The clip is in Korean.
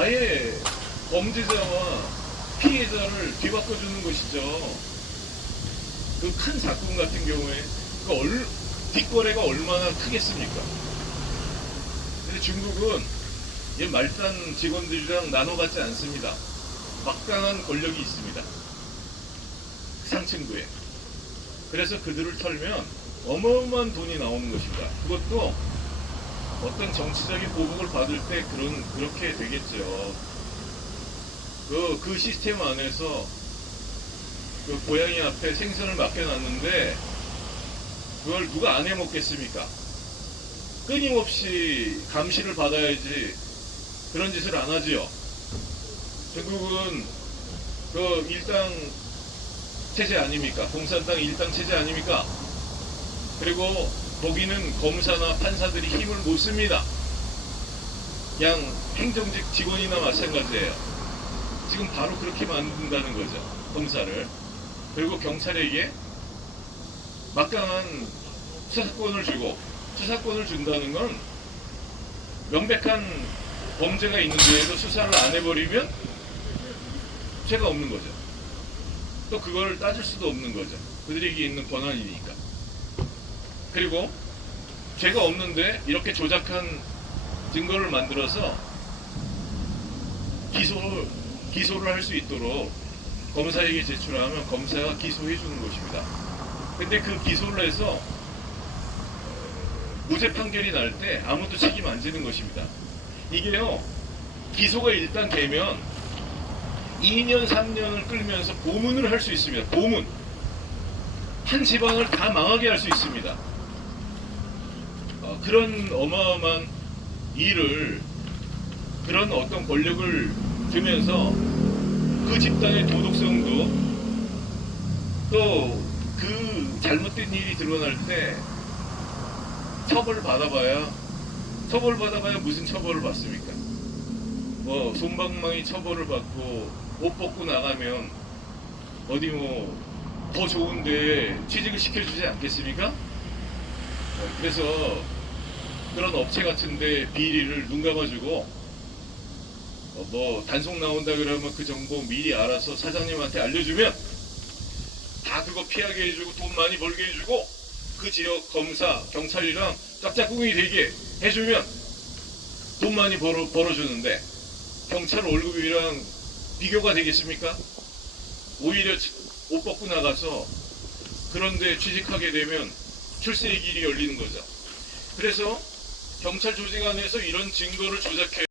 아예 범죄자와 피해자를 뒤바꿔주는 것이죠. 그 큰 사건 같은 경우에 그 얼, 뒷거래가 얼마나 크겠습니까? 근데 중국은 이 말단 직원들이랑 나눠받지 않습니다. 막강한 권력이 있습니다. 상층부에. 그래서 그들을 털면 어마어마한 돈이 나오는 것입니다. 그것도 어떤 정치적인 보복을 받을 때 그런 그렇게 되겠죠. 그, 그 시스템 안에서 그 고양이 앞에 생선을 맡겨놨는데 그걸 누가 안 해먹겠습니까? 끊임없이 감시를 받아야지 그런 짓을 안 하지요. 중국은 그 일당 체제 아닙니까? 공산당 일당 체제 아닙니까? 그리고 거기는 검사나 판사들이 힘을 못 씁니다. 그냥 행정직 직원이나 마찬가지예요. 지금 바로 그렇게 만든다는 거죠. 검사를. 그리고 경찰에게 막강한 수사권을 주고 수사권을 준다는 건 명백한 범죄가 있는데도 수사를 안 해버리면 죄가 없는 거죠. 또 그걸 따질 수도 없는 거죠. 그들에게 있는 권한이니까. 그리고 죄가 없는데 이렇게 조작한 증거를 만들어서 기소를, 기소를 할 수 있도록 검사에게 제출하면 검사가 기소해 주는 것입니다. 근데 그 기소를 해서 무죄 판결이 날 때 아무도 책임 안 지는 것입니다. 이게요, 기소가 일단 되면 2년, 3년을 끌면서 고문을 할 수 있습니다. 고문. 한 집안을 다 망하게 할 수 있습니다. 어, 그런 어마어마한 일을 그런 어떤 권력을 주면서 그 집단의 도덕성도 또 그 잘못된 일이 드러날 때 처벌을 받아봐야 처벌을 받아봐야 무슨 처벌을 받습니까? 뭐 손방망이 처벌을 받고 옷 벗고 나가면 어디 뭐 더 좋은데 취직을 시켜주지 않겠습니까? 어, 그래서 그런 업체 같은데 비리를 눈 감아주고 어, 뭐 단속 나온다 그러면 그 정보 미리 알아서 사장님한테 알려주면 다 그거 피하게 해주고 돈 많이 벌게 해주고 그 지역 검사 경찰이랑 짝짝꿍이 되게 해주면 돈 많이 벌어 벌어주는데 경찰 월급이랑 비교가 되겠습니까? 오히려 옷 벗고 나가서 그런데 취직하게 되면 출세의 길이 열리는 거죠. 그래서 경찰 조직 안에서 이런 증거를 조작해